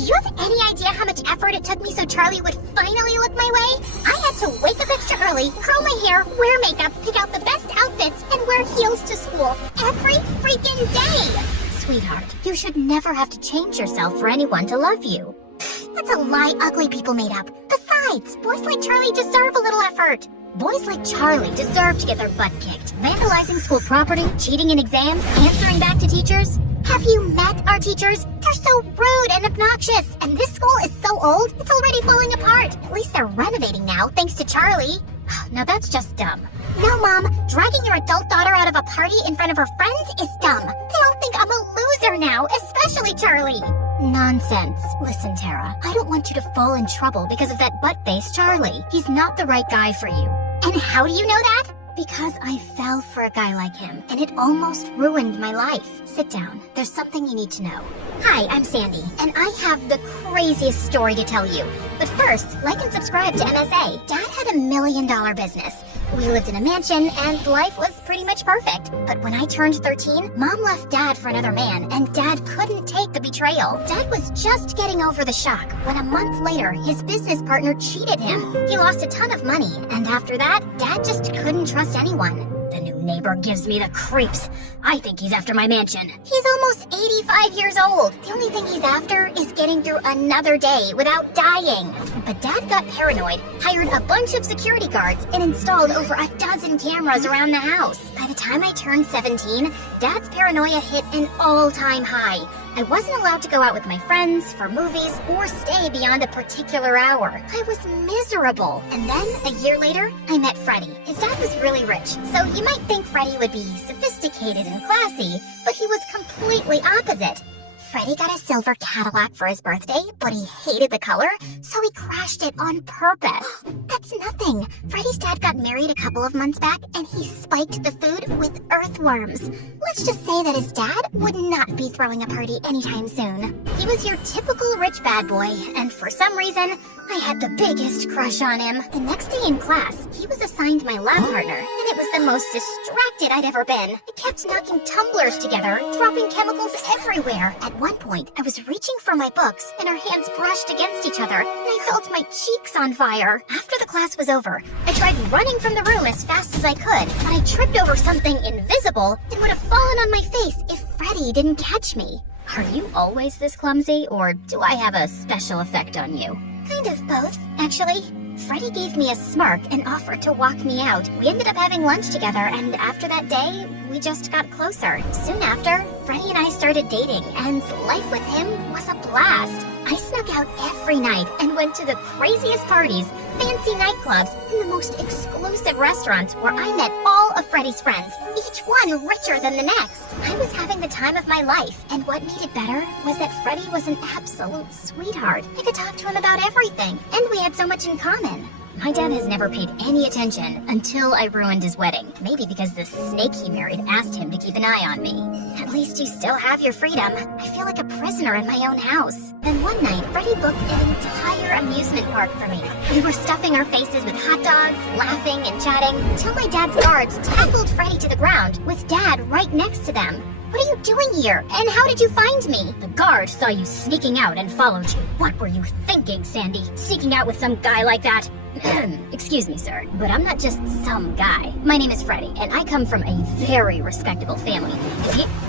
Do you have any idea how much effort it took me so Charlie would finally look my way? I had to wake up extra early, curl my hair, wear makeup, pick out the best outfits, and wear heels to school every freaking day. Sweetheart, you should never have to change yourself for anyone to love you. That's a lie ugly people made up. Besides, boys like Charlie deserve a little effort. Boys like Charlie deserve to get their butt kicked. Vandalizing school property, cheating in exams, answering back to teachers. Have you met our teachers? They're so rude and obnoxious. And this school is so old, it's already falling apart. At least they're renovating now, thanks to Charlie. Now that's just dumb. No, Mom. Dragging your adult daughter out of a party in front of her friends is dumb. They all think I'm a loser now, especially Charlie. Nonsense. Listen, Tara, I don't want you to fall in trouble because of that butt-faced Charlie. He's not the right guy for you. And how do you know that? Because I fell for a guy like him, and it almost ruined my life. Sit down. There's something you need to know. Hi, I'm Sandy, and I have the craziest story to tell you. But first, like and subscribe to MSA. Dad had $1 million business. We lived in a mansion, and life was pretty much perfect. But when I turned 13, Mom left Dad for another man, and Dad couldn't take the betrayal. Dad was just getting over the shock when a month later, his business partner cheated him. He lost a ton of money, and after that, Dad just couldn't trust anyone. The new neighbor gives me the creeps. I think he's after my mansion. He's almost 85 years old. The only thing he's after is getting through another day without dying. But Dad got paranoid, hired a bunch of security guards, and installed over a dozen cameras around the house. By the time I turned 17, Dad's paranoia hit an all-time high. I wasn't allowed to go out with my friends, for movies, or stay beyond a particular hour. I was miserable. And then, a year later, I met Freddie. His dad was really rich, so you might think Freddie would be sophisticated and classy, but he was completely opposite. Freddie got a silver Cadillac for his birthday, but he hated the color, so he crashed it on purpose. That's nothing. Freddie's dad got married a couple of months back, and he spiked the food with earthworms. Let's just say that his dad would not be throwing a party anytime soon. He was your typical rich bad boy, and for some reason, I had the biggest crush on him. The next day in class, he was assigned my lab partner, and it was the most distracted I'd ever been. I kept knocking tumblers together, dropping chemicals everywhere. At one point, I was reaching for my books, and our hands brushed against each other, and I felt my cheeks on fire. After the class was over, I tried running from the room as fast as I could, but I tripped over something invisible and would have fallen on my face if Freddie didn't catch me. Are you always this clumsy, or do I have a special effect on you? Kind of both, actually. Freddie gave me a smirk and offered to walk me out. We ended up having lunch together, and after that day, we just got closer. Soon after, Freddie and I started dating, and life with him was a blast. I snuck out every night and went to the craziest parties, fancy nightclubs, and the most exclusive restaurants where I met all of Freddie's friends, each one richer than the next. I was having the time of my life, and what made it better was that Freddie was an absolute sweetheart. I could talk to him about everything, and we had so much in common. My dad has never paid any attention until I ruined his wedding. Maybe because the snake he married asked him to keep an eye on me. At least you still have your freedom. I feel like a prisoner in my own house. Then one night, Freddie booked an entire amusement park for me. We were stuffing our faces with hot dogs, laughing and chatting, until my dad's guards tackled Freddie to the ground, with Dad right next to them. What are you doing here? And how did you find me? The guard saw you sneaking out and followed you. What were you thinking, Sandy? Sneaking out with some guy like that? Excuse me, sir, but I'm not just some guy. My name is Freddie, and I come from a very respectable family.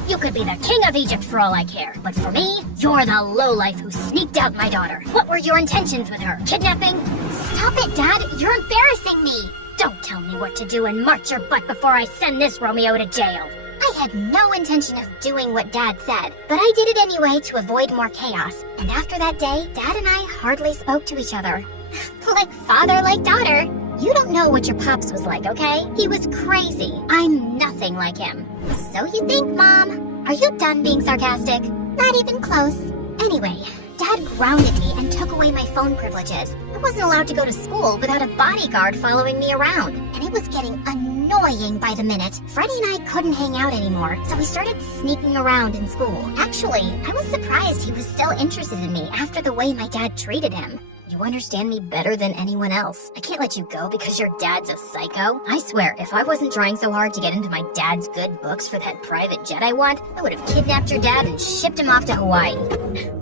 You could be the king of Egypt for all I care, but for me, you're the lowlife who sneaked out my daughter. What were your intentions with her? Kidnapping? Stop it, Dad! You're embarrassing me! Don't tell me what to do and march your butt before I send this Romeo to jail. I had no intention of doing what Dad said, but I did it anyway to avoid more chaos. And after that day, Dad and I hardly spoke to each other. Like father, like daughter. You don't know what your pops was like, okay? He was crazy. I'm nothing like him. So you think, Mom? Are you done being sarcastic? Not even close. Anyway, Dad grounded me and took away my phone privileges. I wasn't allowed to go to school without a bodyguard following me around, and it was getting annoying by the minute. Freddie and I couldn't hang out anymore, so we started sneaking around in school. Actually, I was surprised he was still interested in me after the way my dad treated him. You understand me better than anyone else. I can't let you go because your dad's a psycho. I swear, if I wasn't trying so hard to get into my dad's good books for that private jet I want, I would have kidnapped your dad and shipped him off to Hawaii.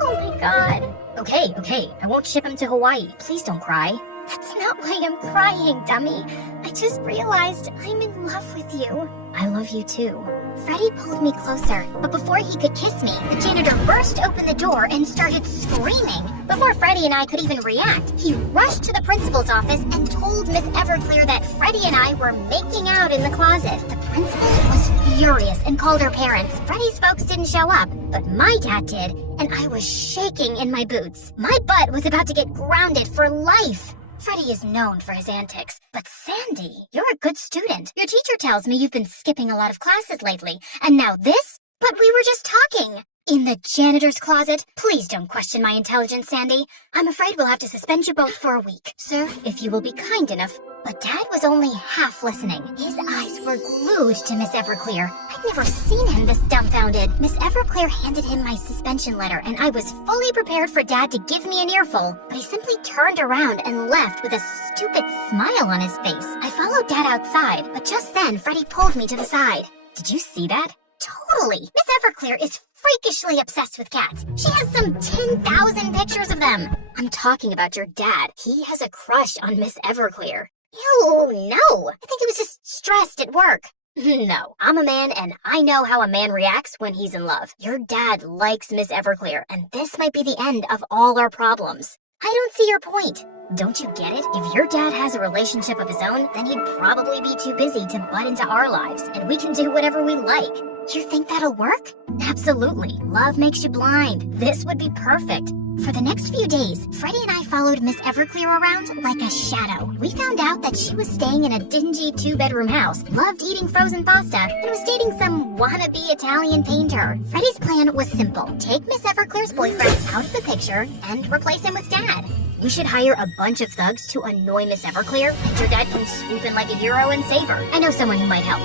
Oh my god. Okay, I won't ship him to Hawaii. Please don't cry. That's not why I'm crying, dummy. I just realized I'm in love with you. I love you too. Freddie pulled me closer, but before he could kiss me, the janitor burst open the door and started screaming. Before Freddie and I could even react, he rushed to the principal's office and told Miss Everclear that Freddie and I were making out in the closet. The principal was furious and called her parents. Freddie's folks didn't show up, but my dad did, and I was shaking in my boots. My butt was about to get grounded for life. Freddie is known for his antics, but Sandy, you're a good student. Your teacher tells me you've been skipping a lot of classes lately, and now this? But we were just talking. In the janitor's closet? Please don't question my intelligence, Sandy. I'm afraid we'll have to suspend you both for a week. Sir, if you will be kind enough. But Dad was only half listening. His eyes were glued to Miss Everclear. I'd never seen him this dumbfounded. Miss Everclear handed him my suspension letter, and I was fully prepared for Dad to give me an earful. But he simply turned around and left with a stupid smile on his face. I followed Dad outside, but just then Freddie pulled me to the side. Did you see that? Totally. Miss Everclear is freakishly obsessed with cats. She has some 10,000 pictures of them. I'm talking about your dad. He has a crush on Miss Everclear. Ew, no. I think he was just stressed at work. No, I'm a man and I know how a man reacts when he's in love. Your dad likes Miss Everclear, and this might be the end of all our problems. I don't see your point. Don't you get it? If your dad has a relationship of his own, then he'd probably be too busy to butt into our lives, and we can do whatever we like. You think that'll work? Absolutely. Love makes you blind. This would be perfect. For the next few days, Freddie and I followed Miss Everclear around like a shadow. We found out that she was staying in a dingy 2-bedroom house, loved eating frozen pasta, and was dating some wannabe Italian painter. Freddie's plan was simple. Take Miss Everclear's boyfriend out of the picture and replace him with Dad. We should hire a bunch of thugs to annoy Miss Everclear, and your dad can swoop in like a hero and save her. I know someone who might help.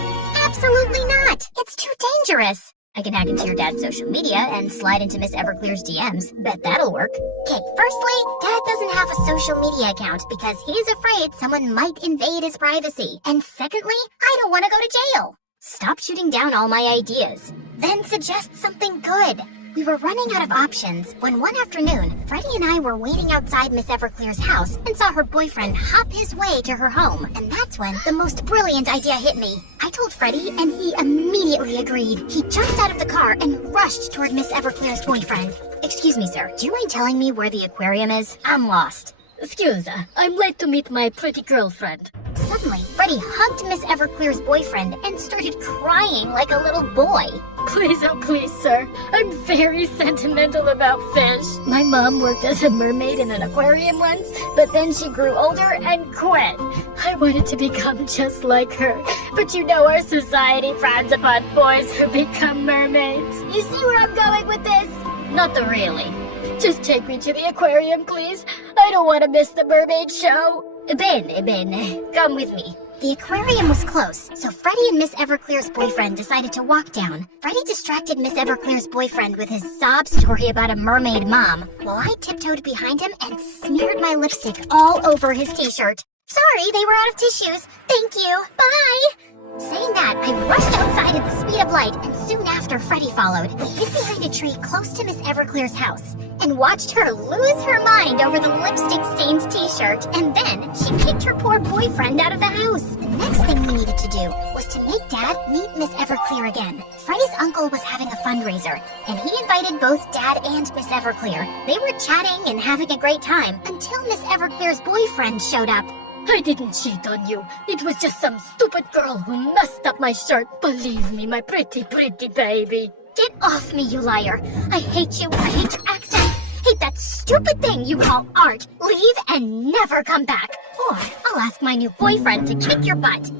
Absolutely not. It's too dangerous. I can hack into your dad's social media and slide into Miss Everclear's DMs. Bet that'll work. Okay, firstly, Dad doesn't have a social media account because he's afraid someone might invade his privacy. And secondly, I don't want to go to jail. Stop shooting down all my ideas. Then suggest something good. We were running out of options when one afternoon, Freddie and I were waiting outside Miss Everclear's house and saw her boyfriend hop his way to her home. And that's when the most brilliant idea hit me. I told Freddie and he immediately agreed. He jumped out of the car and rushed toward Miss Everclear's boyfriend. Excuse me, sir. Do you mind telling me where the aquarium is? I'm lost. Excuse, I'm late to meet my pretty girlfriend. Suddenly, Freddie hugged Miss Everclear's boyfriend and started crying like a little boy. Please, oh please, sir. I'm very sentimental about fish. My mom worked as a mermaid in an aquarium once, but then she grew older and quit. I wanted to become just like her, but you know our society frowns upon boys who become mermaids. You see where I'm going with this? Not really. Just take me to the aquarium, please. I don't want to miss the mermaid show. Bene, come with me. The aquarium was close, so Freddie and Miss Everclear's boyfriend decided to walk down. Freddie distracted Miss Everclear's boyfriend with his sob story about a mermaid mom, while I tiptoed behind him and smeared my lipstick all over his t-shirt. Sorry, they were out of tissues. Thank you. Bye. Saying that, I rushed outside at the speed of light, and soon after, Freddie followed. We hid behind a tree close to Miss Everclear's house and watched her lose her mind over the lipstick-stained t-shirt, and then she kicked her poor boyfriend out of the house. The next thing we needed to do was to make Dad meet Miss Everclear again. Freddie's uncle was having a fundraiser, and he invited both Dad and Miss Everclear. They were chatting and having a great time until Miss Everclear's boyfriend showed up. I didn't cheat on you. It was just some stupid girl who messed up my shirt. Believe me, my pretty, pretty baby. Get off me, you liar. I hate you. I hate your accent. Hate that stupid thing you call art. Leave and never come back. Or I'll ask my new boyfriend to kick your butt.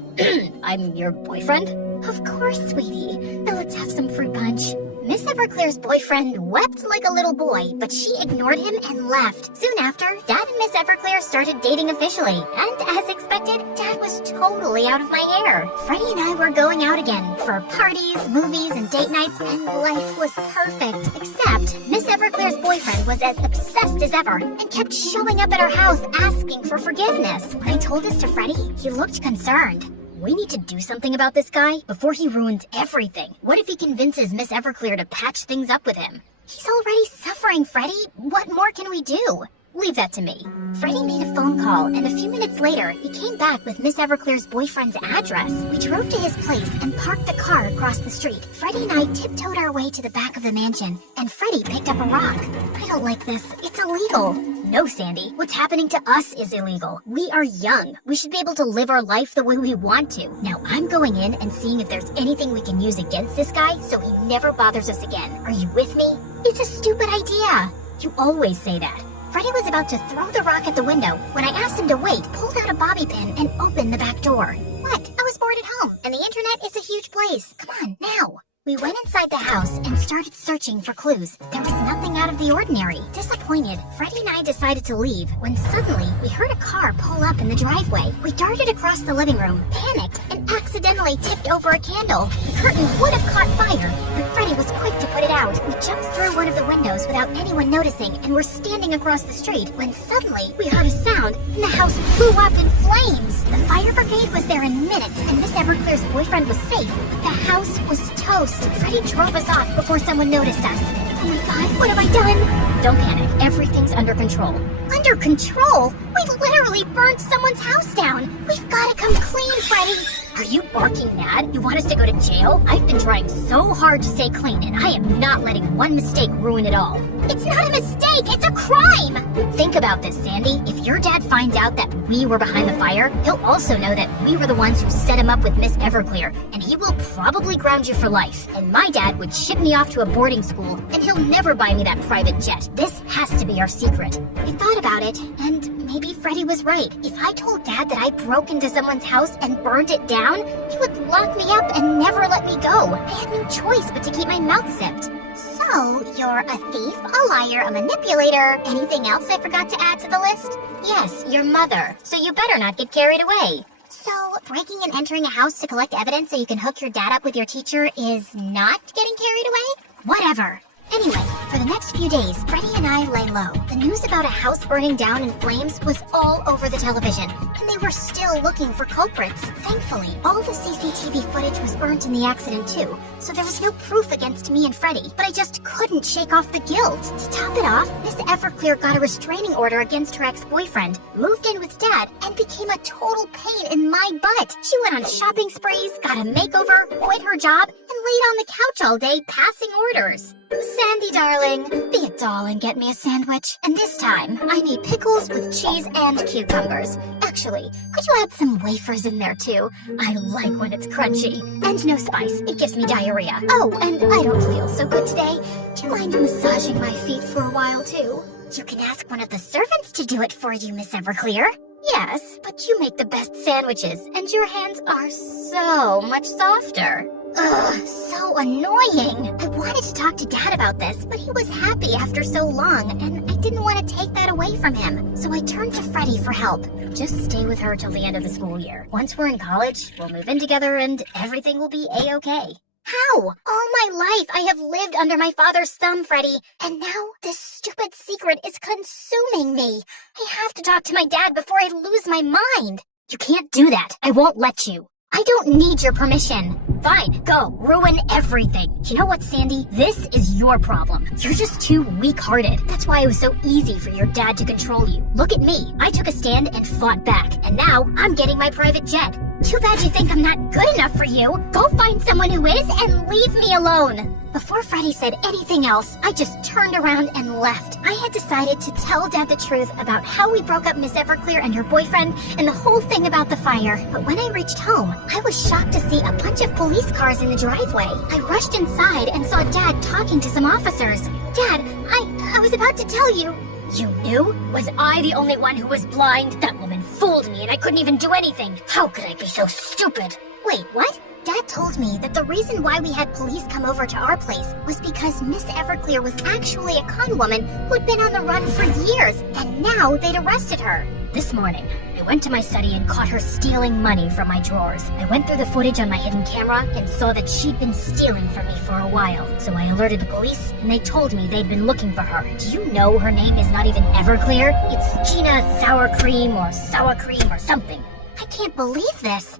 I'm your boyfriend? Of course, sweetie. Now let's have some fruit punch. Miss Everclear's boyfriend wept like a little boy, but she ignored him and left. Soon after, Dad and Miss Everclear started dating officially, and as expected, Dad was totally out of my hair. Freddie and I were going out again for parties, movies, and date nights, and life was perfect. Except Miss Everclear's boyfriend was as obsessed as ever and kept showing up at our house asking for forgiveness. When I told this to Freddie, he looked concerned. We need to do something about this guy before he ruins everything. What if he convinces Miss Everclear to patch things up with him? He's already suffering, Freddy. What more can we do? Leave that to me. Freddy made a phone call, and a few minutes later, he came back with Miss Everclear's boyfriend's address. We drove to his place and parked the car across the street. Freddy and I tiptoed our way to the back of the mansion, and Freddy picked up a rock. I don't like this. It's illegal. No, Sandy. What's happening to us is illegal. We are young. We should be able to live our life the way we want to. Now, I'm going in and seeing if there's anything we can use against this guy so he never bothers us again. Are you with me? It's a stupid idea. You always say that. Freddy was about to throw the rock at the window when I asked him to wait, pulled out a bobby pin, and opened the back door. What? I was bored at home, and the internet is a huge place. Come on, now. We went inside the house and started searching for clues. There was nothing out of the ordinary. Disappointed, Freddy and I decided to leave when suddenly we heard a car pull up in the driveway. We darted across the living room, panicked, and accidentally tipped over a candle. The curtain would have caught fire, but Freddy was quick to put it out. We jumped through one of the windows without anyone noticing and were standing across the street when suddenly we heard a sound and the house blew up in flames. The fire brigade was there in minutes and Miss Everclear's boyfriend was safe, but the house was toast. Freddy drove us off before someone noticed us. Oh my god, what have I done? Don't panic. Everything's under control. Under control? We literally burned someone's house down. We've got to come clean, Freddy. Are you barking mad? You want us to go to jail? I've been trying so hard to stay clean, and I am not letting one mistake ruin it all. It's not a mistake, it's a crime! Think about this, Sandy. If your dad finds out that we were behind the fire, he'll also know that we were the ones who set him up with Miss Everclear, and he will probably ground you for life. And my dad would ship me off to a boarding school, and he'll never buy me that private jet. This has to be our secret. I thought about it, and maybe Freddy was right. If I told Dad that I broke into someone's house and burned it down, he would lock me up and never let me go. I had no choice but to keep my mouth zipped. So, you're a thief, a liar, a manipulator. Anything else I forgot to add to the list? Yes, your mother. So you better not get carried away. So, breaking and entering a house to collect evidence so you can hook your dad up with your teacher is not getting carried away? Whatever. Anyway, for the next few days, Freddy and I lay low. The news about a house burning down in flames was all over the television, and they were still looking for culprits. Thankfully, all the CCTV footage was burnt in the accident too, so there was no proof against me and Freddy, but I just couldn't shake off the guilt. To top it off, Miss Everclear got a restraining order against her ex-boyfriend, moved in with Dad, and became a total pain in my butt. She went on shopping sprees, got a makeover, quit her job, and laid on the couch all day passing orders. Sandy, darling, be a doll and get me a sandwich. And this time, I need pickles with cheese and cucumbers. Actually, could you add some wafers in there too? I like when it's crunchy. And no spice, it gives me diarrhea. Oh, and I don't feel so good today. Do you mind massaging my feet for a while too? You can ask one of the servants to do it for you, Miss Everclear. Yes, but you make the best sandwiches, and your hands are so much softer. Ugh, so annoying. I wanted to talk to Dad about this, but he was happy after so long, and I didn't want to take that away from him. So I turned to Freddy for help. Just stay with her till the end of the school year. Once we're in college, we'll move in together and everything will be A-okay. How? All my life I have lived under my father's thumb, Freddy, and now this stupid secret is consuming me. I have to talk to my dad before I lose my mind. You can't do that. I won't let you. I don't need your permission. Fine, go. Ruin everything. You know what, Sandy? This is your problem. You're just too weak-hearted. That's why it was so easy for your dad to control you. Look at me. I took a stand and fought back, and now I'm getting my private jet. Too bad you think I'm not good enough for you. Go find someone who is and leave me alone. Before Freddy said anything else, I just turned around and left. I had decided to tell Dad the truth about how we broke up Miss Everclear and her boyfriend and the whole thing about the fire. But when I reached home, I was shocked to see a bunch of police cars in the driveway. I rushed inside and saw Dad talking to some officers. Dad, I was about to tell you. You knew? Was I the only one who was blind? That woman fooled me and I couldn't even do anything. How could I be so stupid? Wait, what? Dad told me that the reason why we had police come over to our place was because Miss Everclear was actually a con woman who'd been on the run for years, and now they'd arrested her. This morning, I went to my study and caught her stealing money from my drawers. I went through the footage on my hidden camera and saw that she'd been stealing from me for a while. So I alerted the police, and they told me they'd been looking for her. Do you know her name is not even Everclear? It's Gina Sour Cream or something. I can't believe this.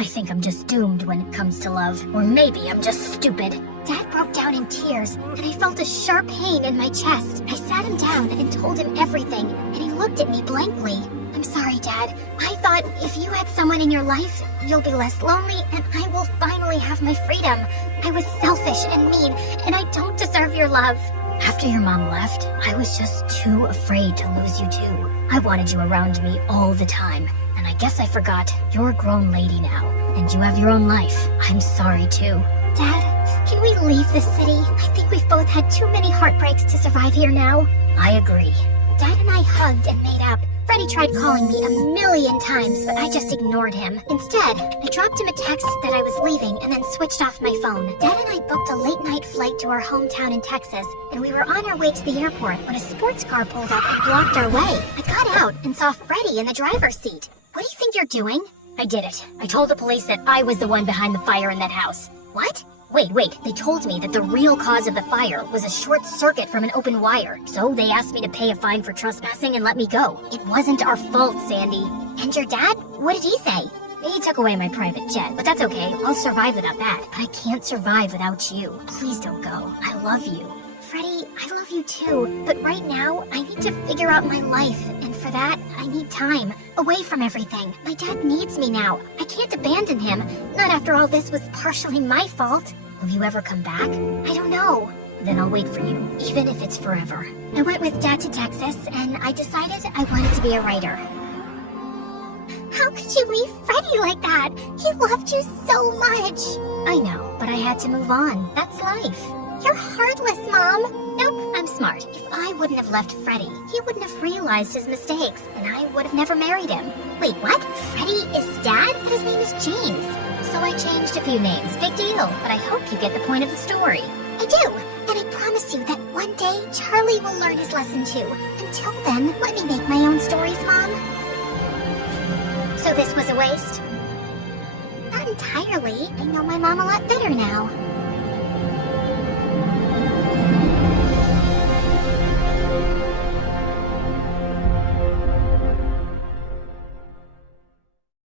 I think I'm just doomed when it comes to love. Or maybe I'm just stupid. Dad broke down down in tears, and I felt a sharp pain in my chest. I sat him down and told him everything, and he looked at me blankly. I'm sorry, Dad. I thought if you had someone in your life, you'll be less lonely, and I will finally have my freedom. I was selfish and mean, and I don't deserve your love. After your mom left, I was just too afraid to lose you too. I wanted you around me all the time, and I guess I forgot. You're a grown lady now, and you have your own life. I'm sorry too. Dad, can we leave this city? I think we've both had too many heartbreaks to survive here now. I agree. Dad and I hugged and made up. Freddie tried calling me a million times, but I just ignored him. Instead, I dropped him a text that I was leaving and then switched off my phone. Dad and I booked a late-night flight to our hometown in Texas, and we were on our way to the airport when a sports car pulled up and blocked our way. I got out and saw Freddie in the driver's seat. What do you think you're doing? I did it. I told the police that I was the one behind the fire in that house. What? Wait, they told me that the real cause of the fire was a short circuit from an open wire, so they asked me to pay a fine for trespassing and let me go. It wasn't our fault, Sandy. And your dad? What did he say? He took away my private jet, but that's okay. I'll survive without that. But I can't survive without you. Please don't go. I love you. Freddie, I love you too, but right now, I need to figure out my life, and for that, I need time, away from everything. My dad needs me now. I can't abandon him, not after all this was partially my fault. Will you ever come back? I don't know. Then I'll wait for you, even if it's forever. I went with Dad to Texas, and I decided I wanted to be a writer. How could you leave Freddie like that? He loved you so much. I know, but I had to move on. That's life. You're heartless, Mom. Nope, I'm smart. If I wouldn't have left Freddie, he wouldn't have realized his mistakes, and I would have never married him. Wait, what? Freddie is Dad? His name is James. So I changed a few names. Big deal, but I hope you get the point of the story. I do, and I promise you that one day Charlie will learn his lesson too. Until then, let me make my own stories, Mom. So this was a waste? Not entirely. I know my mom a lot better now.